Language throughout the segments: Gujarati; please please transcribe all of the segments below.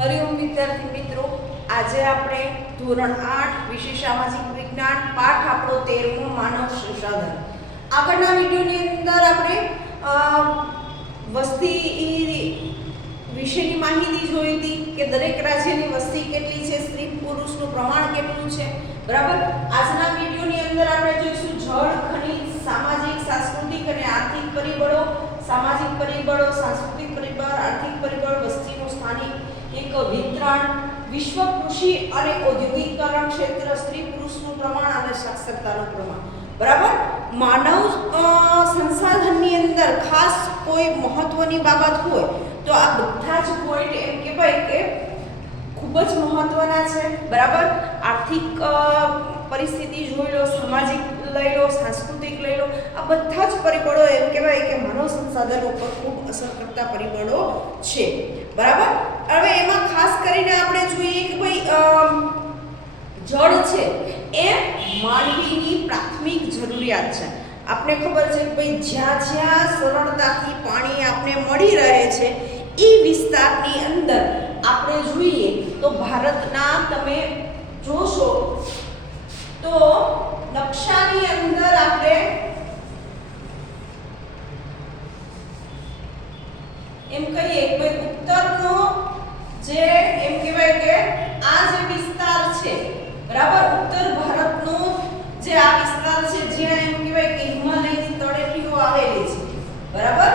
હરિઓમ વિદ્યાર્થી મિત્રો, આજે આપણે ધોરણ 8 વિષય સામાજિક વિજ્ઞાન પાઠ આપણો 13મો માનવ સંસાધન. આગળના વિડિયોની અંદર આપણે વસ્તી વિશેની માહિતી જોઈ હતી કે દરેક રાજ્યની વસ્તી કેટલી છે, સ્ત્રી પુરુષનું પ્રમાણ કેટલું છે. બરાબર. આજના વિડિયોની અંદર આપણે જોઈશું જળ, ખનિજ, સામાજિક, સાંસ્કૃતિક અને આર્થિક પરિબળો, સામાજિક પરિબળો, સાંસ્કૃતિક પરિબળ, આર્થિક પરિબળ, વસ્તીનું સ્થાનિક એક વિતરણ, વિશ્વ કૃષિ અને ઔદ્યોગિકરણ ક્ષેત્ર, સ્ત્રી પુરુષનું પ્રમાણ અને સાક્ષરતાનું પ્રમાણ. બરાબર. માનવ સંસાધનની અંદર ખાસ કોઈ મહત્વની બાબત હોય તો આ બધા જ પોઈન્ટ એમ કહેવાય કે ખૂબ જ મહત્વના છે. બરાબર. આર્થિક પરિસ્થિતિ જોઈ લો, સામાજિક લઈ લો, સાંસ્કૃતિક લઈ લો, આ બધા જ પરિબળો એમ કહેવાય કે માનવ સંસાધનો ઉપર ખૂબ અસર કરતા પરિબળો છે. બરાબર. હવે એમાં ખાસ કરીને આપણે જોઈએ કે ભાઈ જળ છે એ માનવીની પ્રાથમિક જરૂરિયાત છે. આપણે ખબર છે કે ભાઈ જ્યાં જ્યાં સરળતાથી પાણી આપણે મળી રહે છે એ વિસ્તારની અંદર આપણે જોઈએ તો ભારતના તમે જોશો તો નકશાની અંદર આપણે એમ કહીએ કે ભાઈ ઉત્તરનો જે એમ કહેવાય કે આ જે વિસ્તાર છે, બરાબર, ઉત્તર ભારતનો જે આ વિસ્તાર છે જ્યાં એમ કહેવાય કે હિમાલયની તળેટીઓ આવેલી છે. બરાબર.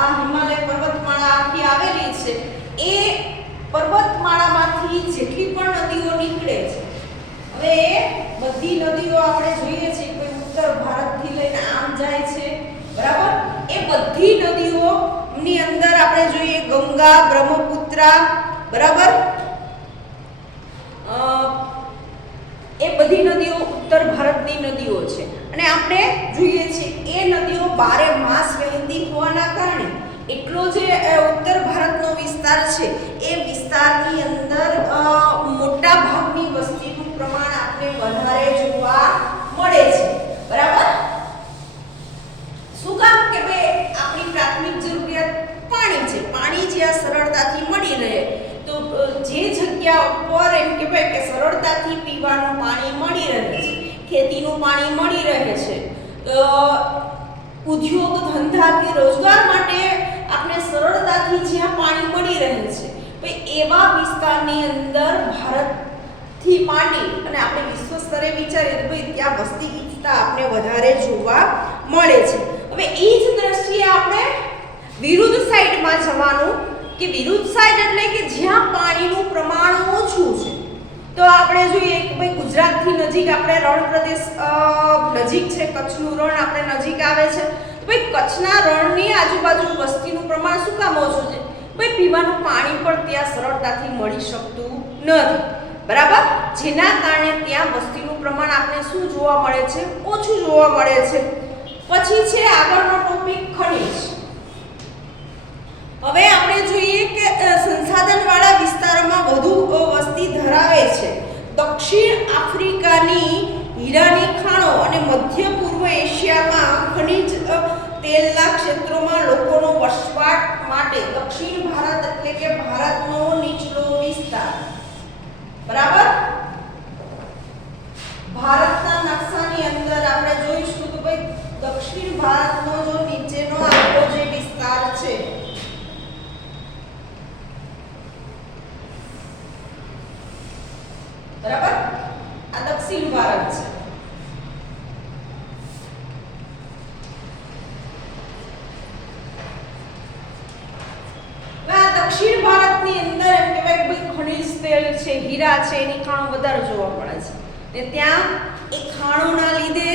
આ હિમાલય પર્વતમાળા આખી આવેલી છે. એ પર્વતમાળામાંથી જેટલી પણ નદીઓ નીકળે છે, હવે એ બધી નદીઓ આપણે જોઈએ છીએ કે ઉત્તર ભારતથી લઈને આમ જાય છે. બરાબર. એ બધી નદીઓની અંદર આપણે જોઈએ ગંગા, બ્રહ્મપુત્રા, બરાબર, એ બધી નદીઓ ઉત્તર ભારતની નદીઓ છે. અને આપણે જોઈએ છીએ એ નદીઓ બારે માસ વહેતી હોવાના કારણે એટલો જે ઉત્તર ભારતનો વિસ્તાર છે એ વિસ્તારની અંદર મોટા ભાગની વસ્તીનું પ્રમાણ આપણે વધારે જોવા મળે છે. બરાબર. શું કામ કે ભાઈ આપણી પ્રાથમિક જરૂરિયાત પાણી છે. પાણી જ્યાં સરળતાથી મળી રહે તો જે જગ્યા ઉપર એમ કહેવાય કે સરળતાથી પીવાનું પાણી મળી રહે છે, ખેતીનું પાણી મળી રહે છે, ઉદ્યોગ ધંધા કે રોજગાર માટે આપણે સરળતાથી જ્યાં પાણી મળી રહે છે, ભાઈ એવા વિસ્તારની અંદર ભારતથી માંડી અને આપણે વિશ્વ સ્તરે વિચારીએ તો ભાઈ ત્યાં વસ્તી ગીચતા આપણે વધારે જોવા મળે છે. હવે એ જ દ્રષ્ટિએ આપણે વિરુદ્ધ સાઈડમાં જવાનું કે વિરુદ્ધ સાઈડ એટલે કે જ્યાં પાણીનું પ્રમાણ ઓછું છે. તો આપણે જોઈએ કે ભાઈ ગુજરાતથી નજીક આપણે રણ પ્રદેશ નજીક છે, કચ્છનું રણ આપણે નજીક આવે છે. તો ભાઈ કચ્છના રણની આજુબાજુ વસ્તીનું પ્રમાણ શું કામ ઓછું છે? ભાઈ પીવાનું પાણી પણ ત્યાં સરળતાથી મળી શકતું નથી. બરાબર. જેના કારણે ત્યાં વસ્તીનું પ્રમાણ આપણે શું જોવા મળે છે? ઓછું જોવા મળે છે. પછી છે આગળનો ટોપિક ખનિજ. હવે આપણે જોઈએ કે સંસાધનવાળા વિસ્તારોમાં વધુ વસ્તી ધરાવે છે દક્ષિણ આફ્રિકાની હીરાની ખાણો અને મધ્ય પૂર્વ એશિયામાં ખનિજ તેલના ક્ષેત્રોમાં લોકોનો વસવાટ માટે દક્ષિણ ભારત એટલે કે ભારતનો નીચલો વિસ્તાર. બરાબર. ભારતના નકશાની અંદર આપણે જોઈશું કે ભાઈ દક્ષિણ ભારતનો જો નીચેનો આખો જે વિસ્તાર છે, બરાબર, આ દક્ષિણ ભારત છે. દક્ષિણ ભારતની અંદર એમ કહેવાય કે ખનિજ તેલ છે, હીરા છે, એની ખાણો વધારે જોવા મળે છે. ને ત્યાં એ ખાણોના લીધે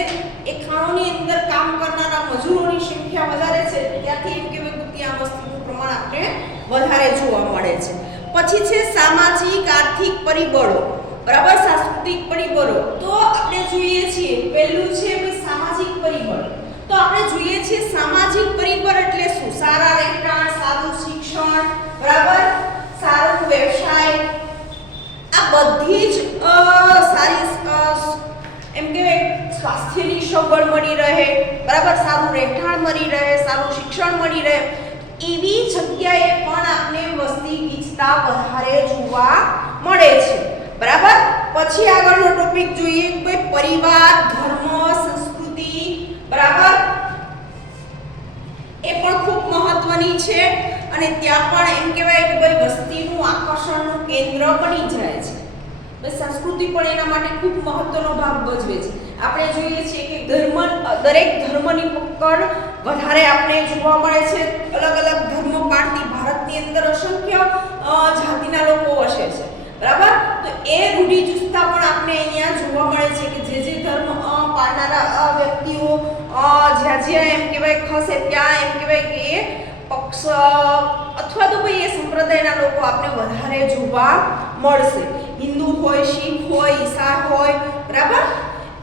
એ ખાણોની અંદર કામ કરનારા મજૂરોની સંખ્યા વધારે છે. ત્યાંથી એમ કહેવાય કે ત્યાં વસ્તીનું પ્રમાણ આપણે વધારે જોવા મળે છે. પછી છે સામાજિક આર્થિક પરિબળો. બરાબર. સાંસ્કૃતિક પરિબળો તો આપણે જોઈએ છીએ પહેલું છે ભાઈ સામાજિક પરિબળ. તો આપણે જોઈએ છીએ સામાજિક પરિબળ એટલે શું? સારા રહેઠાણ, સારું શિક્ષણ, બરાબર, સારો વ્યવસાય, આ બધી જ સારી એમ કહેવાય સ્વાસ્થ્યની સગવડ મળી રહે, બરાબર, સારું રહેઠાણ મળી રહે, સારું શિક્ષણ મળી રહે, એવી જગ્યાએ પણ આપણે વસ્તી ગીચતા વધારે જોવા મળે છે, બરાબર. પછી આગળનો ટોપિક જોઈએ કે પરિવાર, ધર્મ, સંસ્કૃતિ, બરાબર, એ પણ ખૂબ મહત્વની છે અને ત્યાં પણ એમ કહેવાય કે ભાઈ વસ્તીનું આકર્ષણનું કેન્દ્ર બની જાય છે. સંસ્કૃતિ પણ એના માટે ખૂબ મહત્વનો ભાગ ભજવે છે. આપણે જોઈએ છીએ કે દરેક ધર્મની પકડ વધારે આપણે જોવા મળે છે. અલગ અલગ ધર્મો પાળતી ભારતની અંદર અસંખ્ય જાતિના લોકો વસે છે, બરાબર. તો એ રૂઢિચુસ્તતા પણ આપણે અહીંયા જોવા મળે છે કે જે ધર્મ પાળનારા વ્યક્તિઓ જ્યાં એમ કહેવાય ખસે ત્યાં એમ કહેવાય કે એ પક્ષ અથવા તો ભાઈ એ સંપ્રદાયના લોકો આપણે વધારે જોવા મળશે. હિન્દુ હોય, શીખ હોય, ઈસાઈ હોય, બરાબર,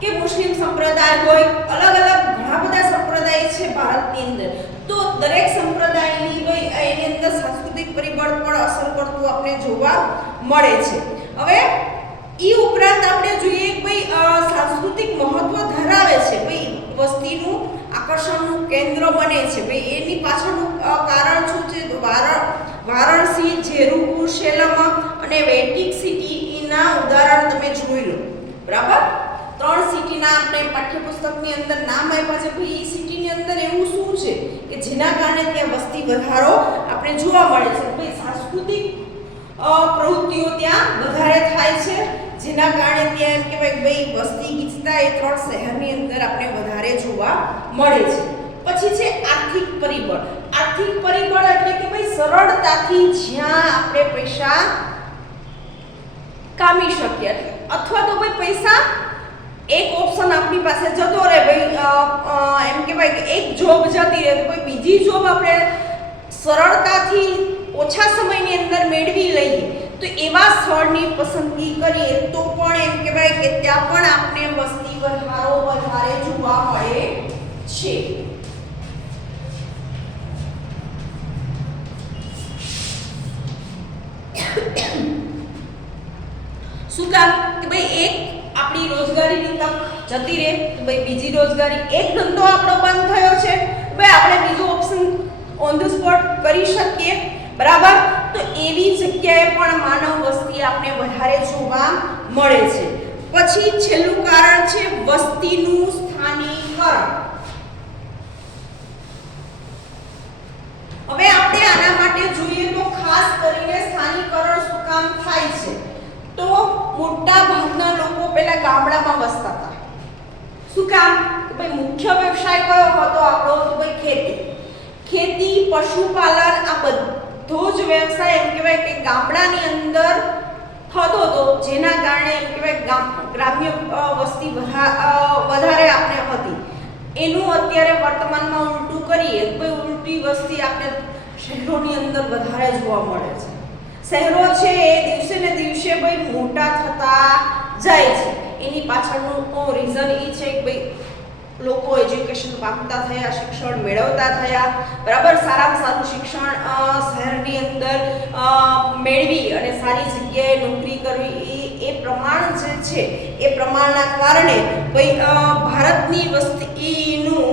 કે મુસ્લિમ સંપ્રદાય હોય, અલગ અલગ ઘણા બધા સંપ્રદાય છે ભારતની અંદર. તો દરેક સંપ્રદાયની એની અંદર સાંસ્કૃતિક પરિબળ પણ અસર કરતું આપણે જોવા મળે છે. હવે ઈ ઉપરાંત આપણે જોઈએ કે ભાઈ સાંસ્કૃતિક મહત્વ ધરાવે છે, ભાઈ વસ્તીનું આકર્ષણનું કેન્દ્ર બને છે. ભાઈ એની પાછળનું કારણ શું છે? તો વારાણસી, જેરુપુર, સેલમ અને વેટિક સિટીના ઉદાહરણ તમે જોઈ લો, બરાબર. 3 સિટીના આપણે પાઠ્યપુસ્તકની અંદર નામ આપ્યા છે. ભાઈ એ સિટીની અંદર એવું શું છે કે જેના કારણે ત્યાં વસ્તી વધારો આપણે જોવા મળે છે? ભાઈ સાંસ્કૃતિક પ્રવૃત્તિઓ ત્યાં વધારે થાય છે, જેના કારણે ત્યાં એમ કહેવાય કે ભાઈ વસ્તી ગીચતા એ 3 શહેરની અંદર આપણે વધારે જોવા મળે છે. પછી છે આર્થિક પરિબળ. આર્થિક પરિબળ એટલે કે ભાઈ સરળતાથી જ્યાં આપણે પૈસા કામી શકીએ, અથવા તો ભાઈ પૈસા એક ઓપ્શન આપણી પાસે જતો રહે, ભાઈ એમ કહેવાય કે એક જોબ જતી રહે તો કોઈ બીજી જોબ આપણે સરળતાથી ઓછા સમયની અંદર મેળવી લઈએ, તો એવા સ્થળની પસંદગી કરીએ તો પણ એમ કહેવાય કે ત્યાં પણ આપણે વસ્તી વધારો વધારે જોવા મળે છે. શું કામ? કે ભાઈ એક આપણી રોજગારીની તક જતી રહે તો ભાઈ બીજી રોજગારી, એક ધંધો આપણો બંધ થયો છે, ભાઈ આપણે બીજો ઓપ્શન ઓન ધ સ્પોટ કરી શકીએ, બરાબર. તો એવી જગ્યાએ પણ માનવ વસ્તી આપણે વધારે જોવા મળે છે. પછી છેલ્લું કારણ છે વસ્તીનું સ્થાનીકરણ. હવે આપણે આના માટે જોઈએ તો ખાસ કરીને સ્થાનીકરણ શું કામ થાય છે? તો મોટા ભાગના લોકો પહેલા ગામડામાં વસતા હતા. શું કામ? કે ભાઈ મુખ્ય વ્યવસાય કયો હતો આપણો? તો ભાઈ ખેતી, પશુપાલન, આ બધો જ વ્યવસાય એમ કહેવાય કે ગામડાની અંદર થતો હતો, જેના કારણે એમ કહેવાય ગ્રામ્ય વસ્તી વધારે આપણે હતી. એનું અત્યારે વર્તમાનમાં ઉલટું કરીએ તો ભાઈ ઉલટી વસ્તી આપણે શહેરોની અંદર વધારે જોવા મળે છે. શહેરો છે એ દિવસે ને દિવસે ભાઈ મોટા થતા જાય છે. એની પાછળનું રીઝન એ છે કે ભાઈ લોકો એજ્યુકેશન પામતા થયા, શિક્ષણ મેળવતા થયા, બરાબર. સારામાં સારું શિક્ષણ શહેરની અંદર મેળવી અને સારી જગ્યાએ નોકરી કરવી, એ પ્રમાણ જે છે એ પ્રમાણના કારણે ભાઈ ભારતની વસ્તીનું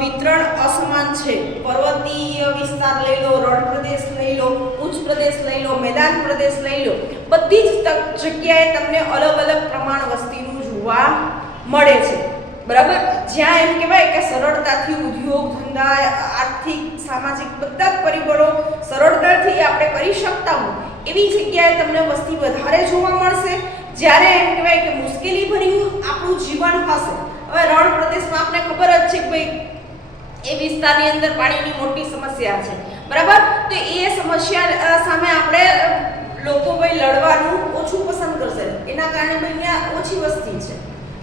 વિતરણ અસમાન છે. પર્વતીય વિસ્તાર લઈ લો, રણ પ્રદેશ લઈ લો, ઉચ્ચ પ્રદેશ લઈ લો, મેદાન પ્રદેશ લઈ લો, બધી જ જગ્યાએ તમને અલગ અલગ પ્રમાણ વસ્તીનું જોવા મળે છે, બરાબર. જ્યાં એમ કહેવાય કે સરળતાથી ઉદ્યોગ ધંધા, આર્થિક, સામાજિક બધા જ પરિબળો સરળતાથી આપણે કરી શકતા હોય એવી જગ્યાએ તમને વસ્તી વધારે જોવા મળશે. જ્યારે એમ કહેવાય કે મુશ્કેલી ભર્યું આપણું જીવન હશે. હવે રણ પ્રદેશમાં આપણે ખબર જ છે કે ભાઈ એ વિસ્તારની અંદર પાણીની મોટી સમસ્યા છે, બરાબર. તો એ સમસ્યા સામે આપણે લોકો ભાઈ લડવાનું ઓછું પસંદ કરશે, એના કારણે ભાઈ અહીંયા ઓછી વસ્તી છે,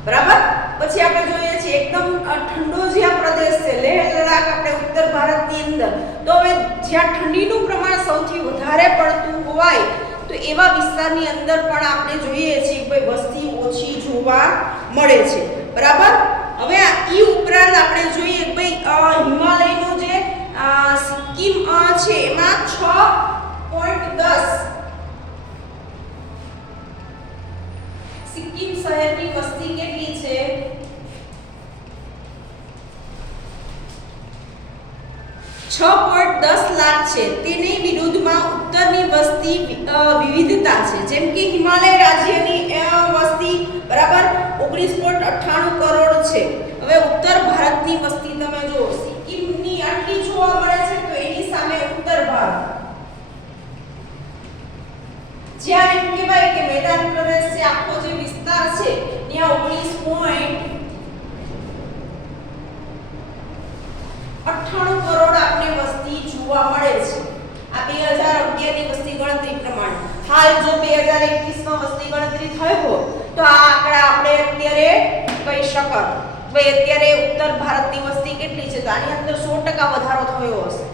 બરાબર. પછી આપણે જોઈએ છીએ એકદમ ઠંડો જ્યાં પ્રદેશ છે, લેહ લડાખ, આપણે ઉત્તર ભારતની અંદર, તો હવે જ્યાં ઠંડીનું પ્રમાણ સૌથી વધારે પડતું હોય તો એવા વિસ્તારની અંદર પણ આપણે જોઈએ છીએ કે ભાઈ વસ્તી ઓછી જોવા મળે છે, બરાબર. હવે ઈ ઉપરાંત આપણે જોઈએ કે ભાઈ હિમાલયનું જે સિક્કિમ છે એમાં 6.10 સિક્કિમ શહેરની વસ્તી કેટલી છે? 6.10 લાખ છે, તેની વિરુદ્ધમાં ઉત્તરની વસ્તી વિવિધતા છે, જેમ કે હિમાલય રાજ્યની વસ્તી બરાબર 19.98 કરોડ છે. હવે ઉત્તર ભારતની વસ્તી તમે જો સિક્કિમની આટલી જોવા મળે છે, તો એની સામે ઉત્તર ભારત જ્યાં એમ કહેવાય કે મેદાન પ્રદેશ છે, આખો જે વિસ્તાર છે ત્યાં 19.98 કરોડ આપણે વસ્તી જોવા મળે છે. આ 2011 ની વસ્તી ગણતરી પ્રમાણે. હાલ જો 2021 માં વસ્તી ગણતરી થઈ હોય તો આ આંકડા આપણે અત્યારે કહી શકત. ભાઈ અત્યારે ઉત્તર ભારતની વસ્તી કેટલી છે, તો આની અંદર 100% વધારો થયો હશે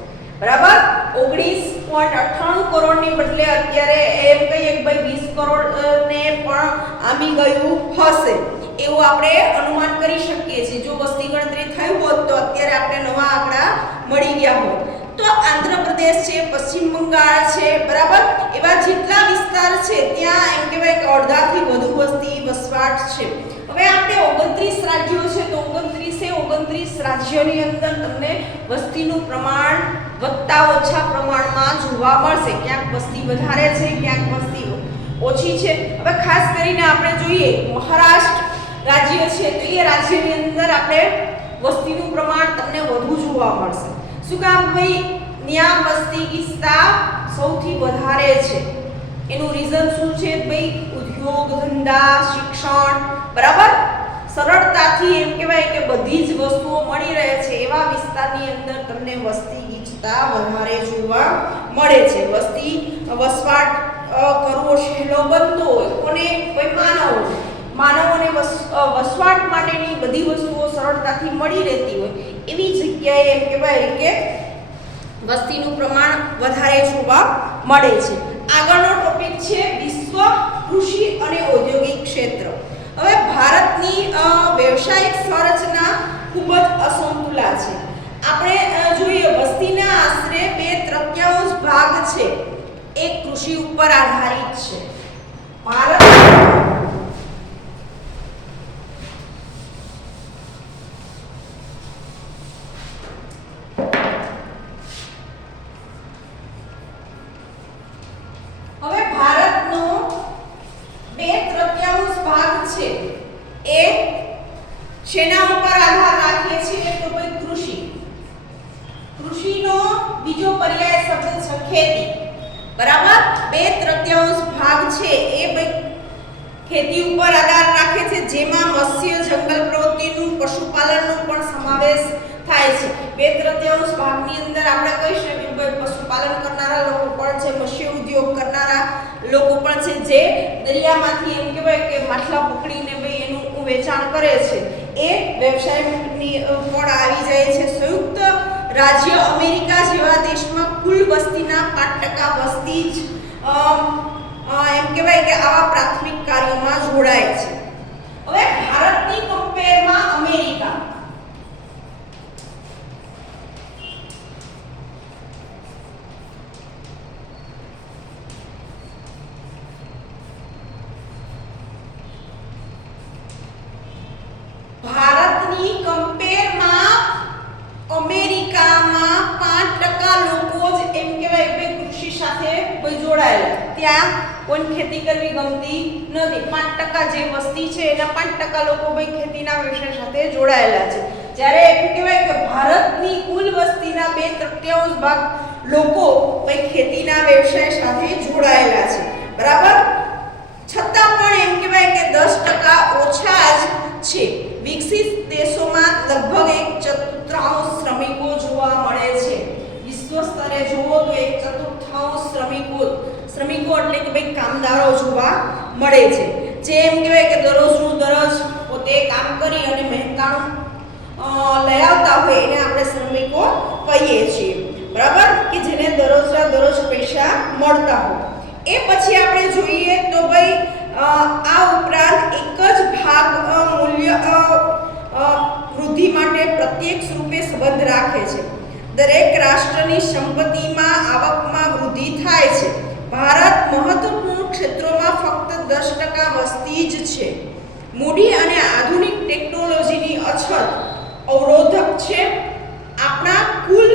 બરાબર. 19.98 કરોડની બદલે અત્યારે એમ કહીએ કે ભાઈ 20 કરોડ ને પણ આમી ગયું હશે એવું આપણે અનુમાન કરી શકીએ છીએ. જો વસ્તી ગણતરી થઈ હોત તો અત્યારે આપણે નવા આંકડા મળી ગયા હોત. તો આંધ્રપ્રદેશ છે, પશ્ચિમ બંગાળ છે બરાબર, એવા જેટલા વિસ્તાર છે ત્યાં એમ કહેવાય કે અડધાથી વધુ વસ્તી વસવાટ છે. હવે આપણે 29 રાજ્યો છે, તો 29 રાજ્યોની અંદર તમને વસ્તીનું પ્રમાણ વધતા ઓછા પ્રમાણમાં જોવા મળશે. ક્યાંક વસ્તી વધારે છે, ક્યાંક વસ્તી ઓછી છે. હવે ખાસ કરીને આપણે જોઈએ મહારાષ્ટ્ર રાજ્ય છે, તો એ રાજ્યની અંદર આપણે વસ્તીનું પ્રમાણ તમને વધુ જોવા મળશે. શું કામ ભાઈ? ત્યાં વસ્તી ગીચતા સૌથી વધારે છે. એનું રીઝન શું છે ભાઈ? ઉદ્યોગ ધંધા, શિક્ષણ બરાબર, સરળતાથી એમ કહેવાય કે બધી જ વસ્તુઓ મળી રહે છે એવા વિસ્તારની અંદર તમને વસ્તી ગીચતા વધારે જોવા મળે છે. વસ્તી વસવાટ કરવો સહેલો બનતો હોય કોને? કોઈ માનવોને વસવાટ માટેની બધી વસ્તુઓ સરળતાથી મળી રહેતી હોય એવી જગ્યાએ એમ કહેવાય કે વસ્તીનું પ્રમાણ વધારે જોવા મળે છે. આગળનો ટોપિક છે વિશ્વ કૃષિ અને ઔદ્યોગિક ક્ષેત્ર. હવે ભારતની વ્યવસાયિક સંરચના ખૂબ જ અસમતુલા છે. આપણે જોઈએ વસ્તીના આશરે 2/3 ભાગ છે એ કૃષિ ઉપર આધારિત છે. ભારત શેના ઉપર આધાર રાખે છે? તો ભાઈ કૃષિ. કૃષિનો બીજો પર્યાય શબ્દ છે ખેતી બરાબર. 2/3 ભાગ છે એ ભાઈ ખેતી ઉપર આધાર રાખે છે, જેમાં મત્સ્ય, જંગલ પ્રવૃત્તિનું, પશુપાલનનો પણ સમાવેશ થાય છે. 2/3 ભાગની અંદર આપણે કહી શકીએ કે ભાઈ પશુપાલન કરનારા લોકો પણ છે, મત્સ્ય ઉદ્યોગ કરનારા લોકો પણ છે, જે દરિયામાંથી એમ કહેવાય કે માછલા પકડીને ભાઈ એનું વેચાણ કરે છે, એ વ્યવસાયની પણ આવી જાય છે. સંયુક્ત રાજ્ય અમેરિકા જેવા દેશમાં કુલ વસ્તીના 5% વસ્તી જ એમ કહેવાય કે આવા પ્રાથમિક કાર્યોમાં જોડાય છે. હવે ભારતની કમ્પેરમાં અમેરિકા અમેરિકામાં 5% લોકો જ એમ કહેવાય કે કૃષિ સાથે કોઈ જોડાયેલા. ત્યાં કોઈ ખેતી કરવી ગમતી નથી. 5% જે વસ્તી છે એના 5% લોકો ભાઈ ખેતીના વ્યવસાય સાથે જોડાયેલા છે. જ્યારે એમ કહેવાય કે ભારતની કુલ વસ્તીના 2/3 ભાગ લોકો ભાઈ ખેતીના વ્યવસાય સાથે જોડાયેલા છે બરાબર. છતાં પણ એમ કહેવાય કે 10% ઓછા જ છે. વિકસિત દેશોમાં લગભગ 1/4 શ્રમિકો જોવા મળે છે. વિશ્વ સ્તરે જોવો તો 1/4 શ્રમિકો એટલે કે ભાઈ કામદારો જોવા મળે છે, જે એમ કહેવાય કે દરરોજનું દરરોજ પોતે કામ કરી અને મહેનતાણું લઈ આવતા હોય એને આપણે શ્રમિકો કહીએ છીએ બરાબર, કે જેને દરરોજના દરરોજ પૈસા મળતા હોય. એ પછી આપણે જોઈએ તો ભાઈ આ ઉપરાંત એક જ ભાગ મૂલ્ય વૃદ્ધિ માટે પ્રત્યક્ષ રૂપે સંબંધ રાખે છે. દરેક રાષ્ટ્રની સંપત્તિમાં આવકમાં વૃદ્ધિ થાય છે. ભારત મહત્વપૂર્ણ ક્ષેત્રોમાં ફક્ત 10% વસ્તી જ છે. મૂડી અને આધુનિક ટેકનોલોજીની અછત અવરોધક છે. આપણા કુલ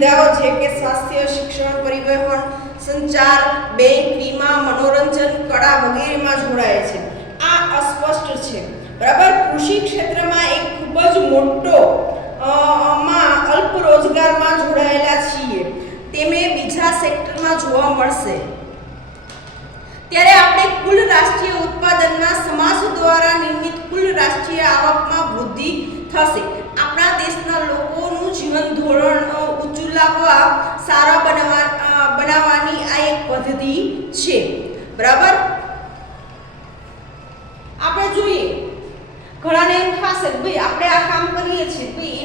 સુવિધાઓ જે કે સ્વાસ્થ્ય, શિક્ષણ, પરિવહન, સંચાર, બેંક, વીમા, મનોરંજન, કળા વગેરેમાં જોડાય છે. આ અસ્પષ્ટ છે. બરાબર. કૃષિ ક્ષેત્રમાં એક ખૂબ જ મોટો અલ્પ રોજગારમાં જોડાયેલા છીએ તેમે બીજા સેક્ટરમાં જોવા મળશે. ત્યારે આપણે કુલ રાષ્ટ્રીય ઉત્પાદનમાં સમાજ દ્વારા નિર્મિત કુલ રાષ્ટ્રીય આવકમાં વૃદ્ધિ થશે. આપણા દેશના લોકોનું જીવન ધોરણ ઊંચું લાવવા, સારા બનાવવાની આ એક પદ્ધતિ છે. બરાબર. આપણે જોઈએ ઘણાને એમ થશે કે ભાઈ આપણે આ કામ કરીએ છીએ ભાઈ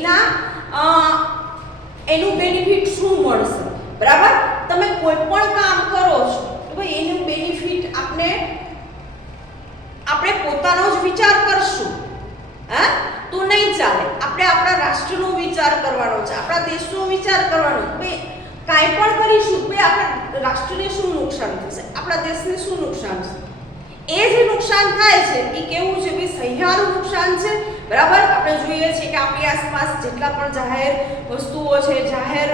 એનું બેનિફિટ શું મળશે. બરાબર. તમે કોઈ પણ કામ કરો છો ભાઈ એનું બેનિફિટ આપણે પોતાનો જ વિચાર કરશું તો નહીં ચાલે. આપણે આપણા રાષ્ટ્રનો વિચાર કરવાનો છે, આપણા દેશનો વિચાર કરવાનો છે. ભાઈ કાંઈ પણ કરીશું ભાઈ આપણા રાષ્ટ્રને શું નુકસાન થશે, આપણા દેશને શું નુકસાન થશે. એ જે નુકસાન થાય છે એ કેવું છે ભાઈ સહિયારું નુકસાન છે. બરાબર. આપણે જોઈએ છીએ કે આપણી આસપાસ જેટલા પણ જાહેર વસ્તુઓ છે, જાહેર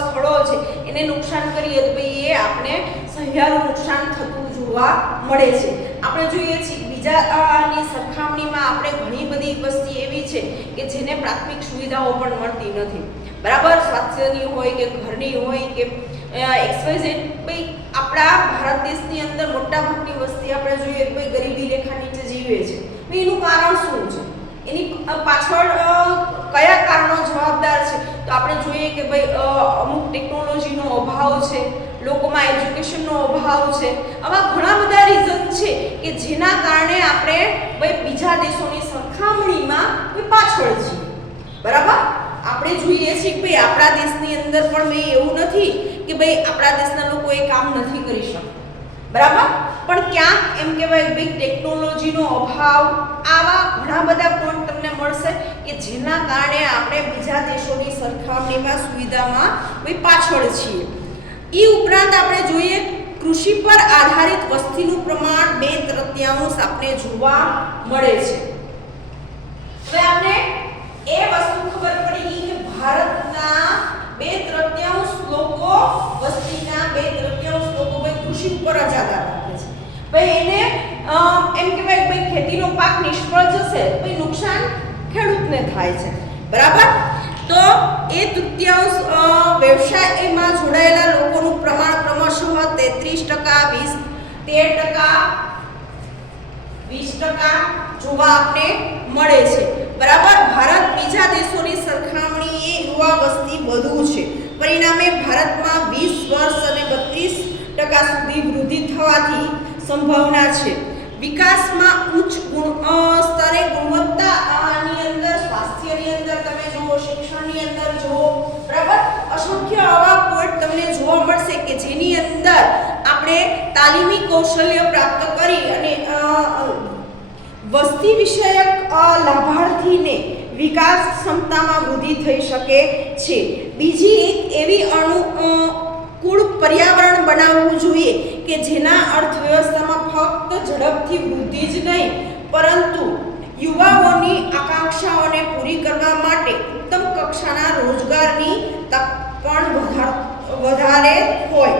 સ્થળો છે એને નુકસાન કરીએ તો ભાઈ એ આપણે સહિયારું નુકસાન થતું જોવા મળે છે. આપણે જોઈએ છીએ બીજાની સરખામણીમાં આપણે ઘણી બધી વસ્તી એવી છે કે જેને પ્રાથમિક સુવિધાઓ પણ મળતી નથી. બરાબર. સ્વાસ્થ્યની હોય કે ઘરની હોય કે XYZ. ભાઈ આપણા ભારત દેશની અંદર મોટા ભાગની વસ્તી આપણે જોઈએ ભાઈ ગરીબી રેખા નીચે જીવે છે. ભાઈ એનું કારણ શું છે, એની પાછળ કયા કારણો જવાબદાર છે? તો આપણે જોઈએ કે ભાઈ અમુક ટેકનોલોજીનો અભાવ છે, લોકોમાં એજ્યુકેશનનો અભાવ છે. આવા ઘણા બધા રીઝન છે કે જેના કારણે આપણે ભાઈ બીજા દેશોની સરખામણીમાં પાછળ છીએ. બરાબર. આપણે જોઈએ છીએ કે ભાઈ આપણા દેશની અંદર પણ ભાઈ એવું નથી કે ભાઈ આપણા દેશના લોકો એ કામ નથી કરી શકતા. બરાબર. પણ ક્યાંક એમ કહેવાય ભાઈ ટેકનોલોજીનો અભાવ, આવા ઘણા બધા પોઈન્ટ તમને મળશે કે જેના કારણે આપણે બીજા દેશોની સરખામણીમાં સુવિધામાં ભાઈ પાછળ છીએ. એ ઉપરાંત આપણે જોઈએ કૃષિ પર આધારિત વસ્તીનું પ્રમાણ 2/3 આપણે જોવા મળે છે. હવે આપણે એ વસ્તુ ખબર પડી કે ભારતના 2/3 લોકો, વસ્તીના 2/3 લોકો ભાઈ કૃષિ ઉપર જ આધાર રાખે છે. ભાઈ એને એમ કહેવાય ભાઈ ખેતીનો પાક નિષ્ફળ જશે ભાઈ નુકસાન ખેડૂતને થાય છે. બરાબર. તો એ તૃતીયાંશ વ્યવસાયમાં જોડાયેલા લોકોનું પ્રમાણ ક્રમશઃ 33%, 20% જોવા આપણે મળે છે. બરાબર. ભારત બીજા દેશોની સરખામણીએ યુવા વસ્તી વધુ છે. પરિણામે ભારતમાં 20 વર્ષ અને 32% સુધી વૃદ્ધિ થવાની સંભાવના છે. વિકાસમાં ઉચ્ચ સ્તરે ગુણવત્તાની અંદર, સ્વાસ્થ્યની અંદર તમે જુઓ, શિક્ષણની અંદર જુઓ. બરાબર. અસંખ્ય આવા પોઈન્ટ તમને જોવા મળશે કે જેની અંદર આપણે તાલીમી કૌશલ્ય પ્રાપ્ત કરી અને વસ્તી વિષયક લાભાર્થીને વિકાસ ક્ષમતામાં વૃદ્ધિ થઈ શકે છે. બીજી એક એવી અનુકૂળ પર્યાવરણ બનાવવું જોઈએ કે જેના અર્થવ્યવસ્થામાં ફક્ત ઝડપથી વૃદ્ધિ જ નહીં પરંતુ યુવાઓની આકાંક્ષાઓને પૂરી કરવા માટે ઉત્તમ કક્ષાના રોજગારની તક પણ વધારે હોય.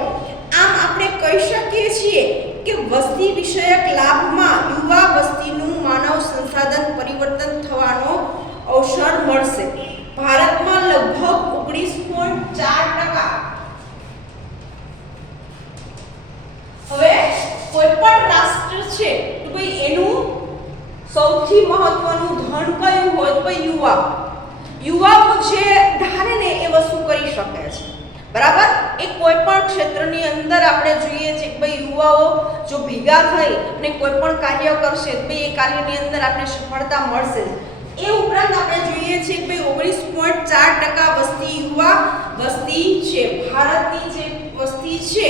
આમ આપણે કહી શકીએ છીએ કે વસ્તી વિષયક લાભમાં યુવા વસ્તીનું માનવ સંસાધન પરિવર્તન થવાનો અવસર મળશે. ભારતમાં લગભગ 19.4%. હવે કોઈ પણ રાષ્ટ્ર છે તો ભાઈ એનું સૌથી મહત્વનું ધન કયું હોય તો ભાઈ યુવાઓ જે ધારે ને એ વસ્તુ કરી શકે છે. બરાબર. એ કોઈ પણ ક્ષેત્રની અંદર આપણે જોઈએ છે કે ભાઈ યુવાઓ જો ભેગા થઈ અને કોઈ પણ કાર્ય કરશે તો એ કાર્યની અંદર આપણે સફળતા મળશે. એ ઉપરાંત આપણે જોઈએ છીએ કે ભાઈ 19.4% વસ્તી યુવા વસ્તી છે. ભારતની જે વસ્તી છે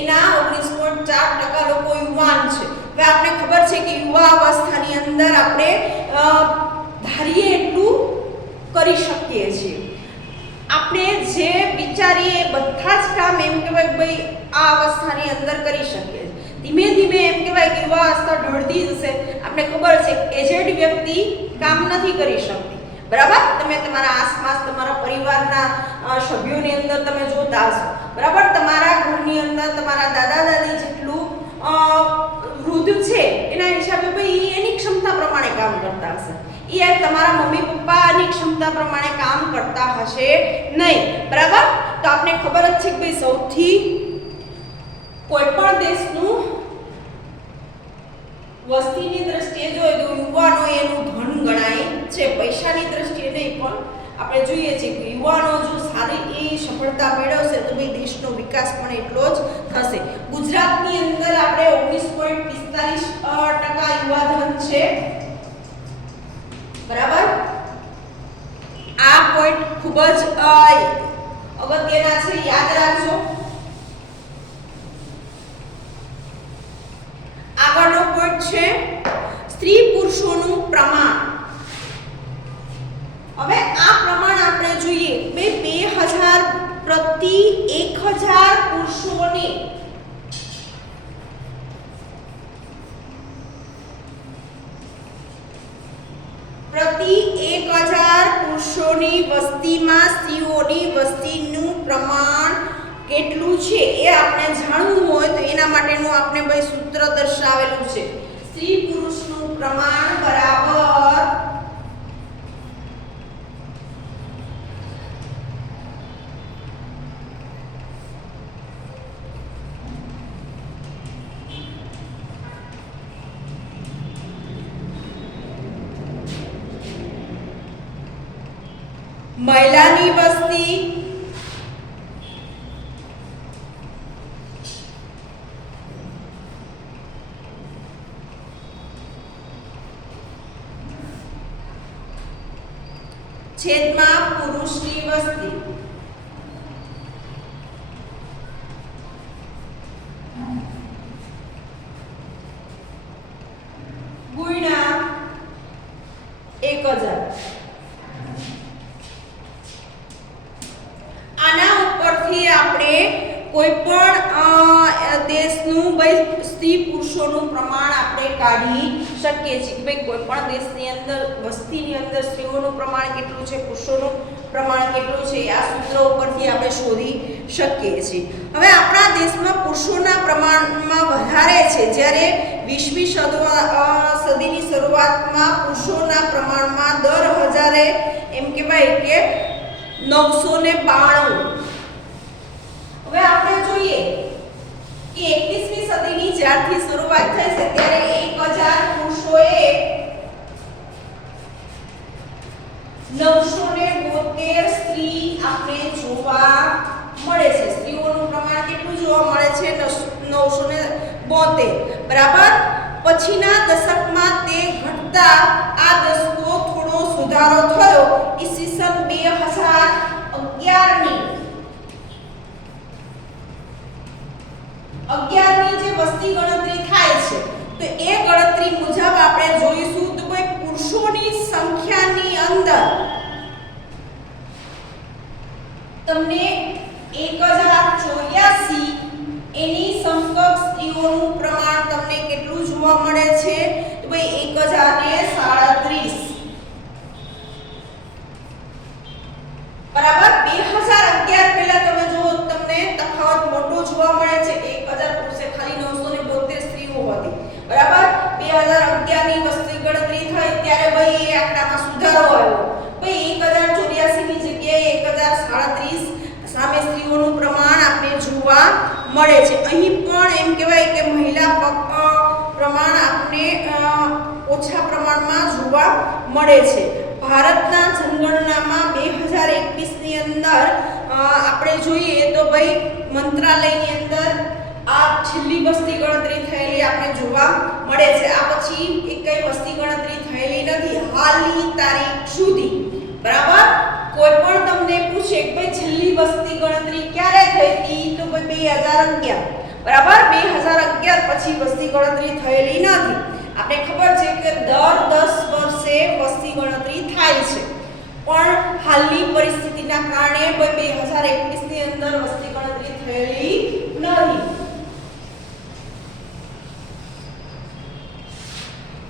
એના 19.4% લોકો યુવાન છે. હવે આપણે ખબર છે કે યુવા અવસ્થાની અંદર આપણે ધારીએ એટલું કરી શકીએ છીએ. આપણે જે વિચારીએ બધા જ કામ એમ કહેવાય કે ભાઈ આ અવસ્થાની અંદર કરી શકીએ. ધીમે ધીમે એમ કહેવાય કે યુવા અવસ્થા ઢળતી જશે. આપણે ખબર છે એજેડ વ્યક્તિ કામ નથી કરી શકતી. બરાબર. તમે તમારા આસપાસ તમારા પરિવારના સભ્યોની અંદર તમે જોતા હશો, બરાબર. તમારા ઘરની અંદર તમારા દાદા દાદી જેટલું વૃદ્ધ છે એના હિસાબે ભાઈ એની ક્ષમતા પ્રમાણે કામ કરતા હશે, એ તમારા મમ્મી પપ્પાની ક્ષમતા પ્રમાણે કામ કરતા હશે નહીં, બરાબર. તો આપને ખબર જ છે કે ભાઈ સૌથી કોઈ પણ દેશનું વસ્તીની દ્રષ્ટિએ જોઈએ તો યુવાનો એનું ધન ગણાય છે, પૈસાની દ્રષ્ટિએ નહીં, પણ આપણે જોઈએ છીએ કે યુવાનો જો સારી એ સફળતા મેળવશે તો ભાઈ દેશનો વિકાસ પણ એટલો જ થશે. ગુજરાતની અંદર આપણે 19.45% યુવાધન છે, બરાબર. આ પોઈન્ટ ખૂબ જ અગત્યના છે, યાદ રાખજો. આગળનો પોઈન્ટ છે સ્ત્રી પુરુષોનું પ્રમાણ. હવે આ પ્રમાણ આપણે જોઈએ 2000 પ્રતિ 1000 પુરુષોને પ્રતિ 1000 પુરુષોની વસ્તીમાં સ્ત્રીઓની વસ્તીનું પ્રમાણ કેટલું છે એ આપણે જાણવું હોય તો એના માટેનું આપણે ભાઈ સૂત્ર દર્શાવેલું છે. સ્ત્રી પુરુષનું પ્રમાણ બરાબર મહિલાની વસ્તી છેદમાં પુરુષની વસ્તી ગુણ્યા 1000. આના ઉપરથી આપણે કોઈ પણ દેશનું સ્ત્રી પુરુષોનું પ્રમાણ આપણે કાઢી શકીએ છીએ કે ભાઈ કોઈ પણ દેશની અંદર વસ્તીની અંદર સ્ત્રીઓનું પ્રમાણ કેટલું છે, પુરુષોનું પ્રમાણ કેટલું છે, આ સૂત્ર ઉપરથી આપણે શોધી શકીએ છીએ. હવે આપણા દેશમાં પુરુષોના પ્રમાણમાં વધારે છે, જ્યારે 20મી સદીની શરૂઆતમાં પુરુષોના પ્રમાણમાં દર હજારે એમ કહેવાય કે 992. હવે આપણે જોઈએ કે 21મી સદીની જ્યારથી શરૂઆત થઈ છે ત્યારે 1000 પુરુષોએ 972 સ્ત્રી આપણે જોવા મળે છે. સ્ત્રીઓનું પ્રમાણ કેટલું જોવા મળે છે? 972, બરાબર. પછીના દશકમાં તે ઘટતા આ દશકો થોડો સુધારો થયો. ઈસવીસન 2011ની જે વસ્તી ગણતરી થાય છે તો એ ગણતરી મુજબ આપણે જોઈશું તો ભાઈ પુરુષોની સંખ્યાની અંદર તમને 1084 એની સમકક્ષ સ્ત્રીઓનું પ્રમાણ તમને કેટલું જોવા મળે છે તો ભાઈ 1037, બરાબર. 2011 પહેલા તમે જો તમને તફાવત મોટો જોવા મળે છે કે 1000 પુરુષે ખાલી 972 સ્ત્રીઓ હતી, બરાબર. 2011 ની વસ્તી ગણતરી થઈ ત્યારે ભાઈ એ આંકડામાં સુધારો આવ્યો. ભાઈ 1084 ની જગ્યાએ 1037 સામે સ્ત્રીઓનું પ્રમાણ આપણે જોવા મળે છે. અહીં પણ એમ કહેવાય કે મહિલા પ્રમાણ આપણે ઓછા પ્રમાણમાં જોવા મળે છે. ભારતના જનગણનામાં 2021ની અંદર આપણે જોઈએ તો ભાઈ મંત્રાલયની અંદર આ છેલ્લી વસ્તી ગણતરી થયેલી આપણે જોવા મળે છે. આ પછી એકેય વસ્તી ગણતરી થયેલી નથી હાલની તારીખ સુધી, બરાબર. કોઈ પણ તમને પૂછે કે ભાઈ છેલ્લી વસ્તી ગણતરી ક્યારે થઈ હતી તો ભાઈ 2011, બરાબર. 2011 પછી વસ્તી ગણતરી થયેલી નથી. આપણે ખબર છે કે દર 10 વર્ષે વસ્તી ગણતરી થાય છે, પણ હાલની પરિસ્થિતિના કારણે 2021ની અંદર વસ્તી ગણતરી થયેલી નથી.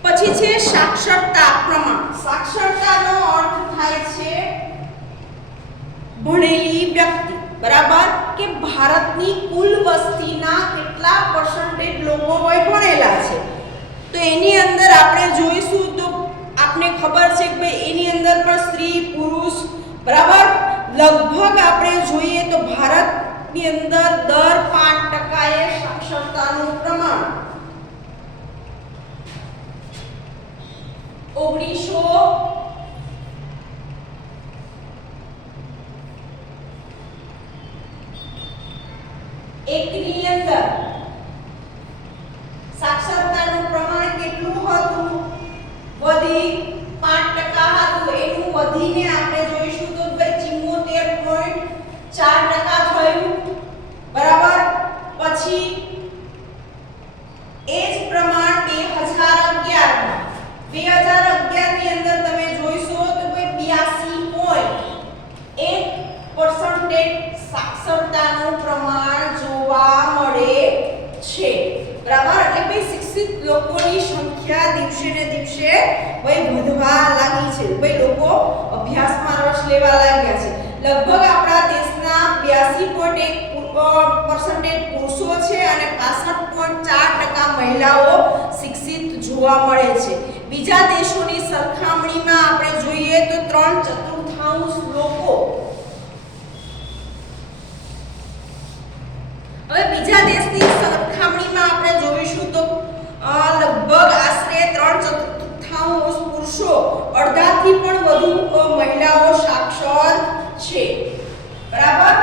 પછી છે સાક્ષરતા પ્રમાણ. સાક્ષરતાનો અર્થ થાય છે ભણેલી વ્યક્તિ, બરાબર, કે ભારતની કુલ વસ્તીના કેટલા પર્સન્ટેજ લોકો હોય ભણેલા છે. તો એની અંદર આપણે જોઈશું તો આપને ખબર છે કે ભાઈ એની અંદર પણ સ્ત્રી પુરુષ, બરાબર, લગભગ આપણે જોઈએ તો ભારતની અંદર દર 5% એ સાક્ષરતાનું પ્રમાણ 1901 ની અંદર સાક્ષરતાનું પ્રમાણ કેટલું હતું? વધી 5% હતું. એનું વધીને આપણે જોઈશું તો ભાઈ 74.4% થયું, બરાબર. પછી એ જ પ્રમાણ 2011 ની અંદર તમે જોઈશો તો ભાઈ 82.1% સાક્ષરતાનું પ્રમાણ જોવા મળે છે, બરાબર. એટલે ભાઈ શિક્ષિત લોકોની સંખ્યા દિવસે ને દિવસે ભાઈ વધવા લાગી છે. ભાઈ લોકો અભ્યાસમાં રસ લેવા લાગ્યા છે. લગભગ આપણા દેશના 82.1% પુરુષો છે અને 65.4% મહિલાઓ શિક્ષિત જોવા મળે છે. બીજા દેશોની સરખામણીમાં આપણે જોઈએ તો 3/4 લોકો, હવે બીજા દેશની સરખામણીમાં આપણે જોઈશું તો લગભગ આશરે 3/4 પુરુષો, અડધાથી પણ વધુ મહિલાઓ સાક્ષર છે, બરાબર.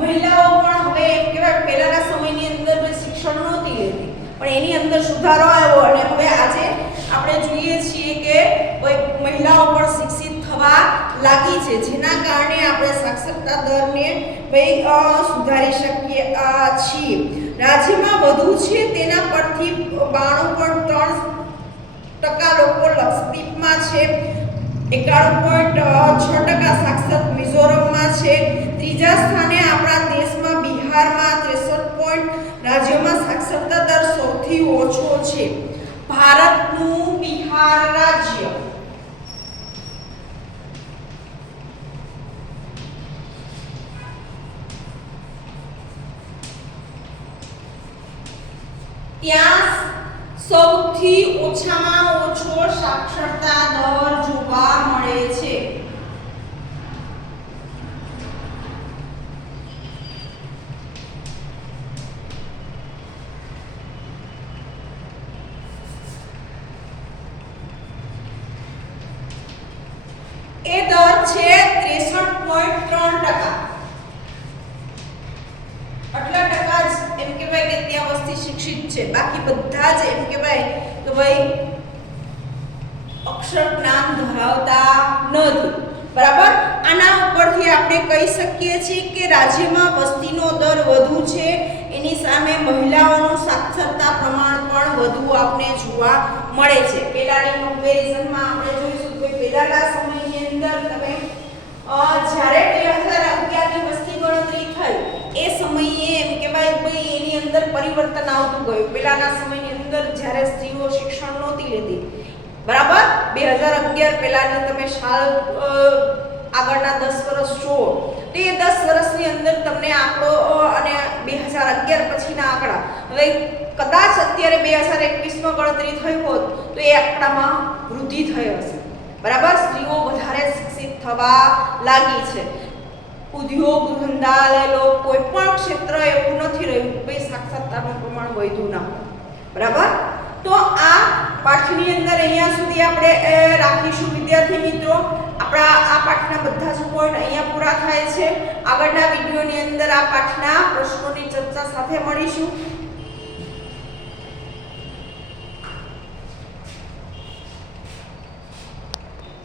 મહિલાઓ પણ હવે એમ કહેવાય પહેલાના સમયની અંદર શિક્ષણ નહોતી લેતી, પણ એની અંદર સુધારો આવ્યો અને હવે આજે આપણે જોઈએ છીએ કે મહિલાઓ પણ શિક્ષિત થવા લાગી છે, જેના કારણે આપણે સાક્ષરતા દરને સુધારી શકીએ છીએ. રાજ્યમાં વધુ છે તેના પરથી 92.3% લોકો લક્ષદ્વીપમાં છે, 91.6% સાક્ષર મિઝોરમમાં છે. ત્રીજા સ્થાને આપણા દેશમાં બિહારમાં 63 રાજ્યોમાં સાક્ષરતા દર સૌથી ઓછો છે. ભારતનું બિહાર રાજ્ય ત્યાં સૌથી ઓછામાં ઓછો સાક્ષરતા દર જોવા મળે છે. એ દર છે 63.3%. આટલા ટકા જ એમ કહેવાય કે ત્યાં વસ્તી શિક્ષિત છે, બાકી બધા જ એમ કહેવાય કે ભાઈ અક્ષર જ્ઞાન ધરાવતા નથી, બરાબર. આના ઉપરથી આપણે કહી શકીએ છીએ કે રાજ્યમાં વસ્તીનો દર વધુ છે, એની સામે મહિલાઓનું સાક્ષરતા પ્રમાણ પણ વધુ આપણે જોવા મળે છે. પહેલાની કમ્પેરિઝનમાં આપણે જોઈશું કે પહેલાના સમયની અંદર તમે જ્યારે 2011 ની વસ્તી ગણતરી થઈ એ સમયે એમ કહેવાય ભાઈ એની અંદર પરિવર્તન આવતું ગયું. પહેલાના સમયની અંદર જ્યારે સ્ત્રીઓ શિક્ષણ નહોતી લેતી, બરાબર, 2011 પહેલાની તમે સાલ આગળના 10 વર્ષ જુઓ તો એ 10 વર્ષની અંદર તમને આંકડો અને 2011 પછીના આંકડા, હવે કદાચ અત્યારે 2021માં ગણતરી થઈ હોત તો એ આંકડામાં વૃદ્ધિ થઈ હશે, બરાબર. સ્ત્રીઓ વધારે શિક્ષિત થવા લાગી છે. ઉદ્યોગ ધંધા લઈ લો, કોઈ પણ ક્ષેત્ર એવું નથી રહ્યું ભાઈ સાક્ષરતાનું પ્રમાણ વધ્યું ના હોય, બરાબર. તો આ પાઠની અંદર અહીંયા સુધી આપણે રાખીશું વિદ્યાર્થી મિત્રો. આપણા આ પાઠના બધા જ પોઈન્ટ અહીંયા પૂરા થાય છે. આગળના વિડીયોની અંદર આ પાઠના પ્રશ્નોની ચર્ચા સાથે મળીશું.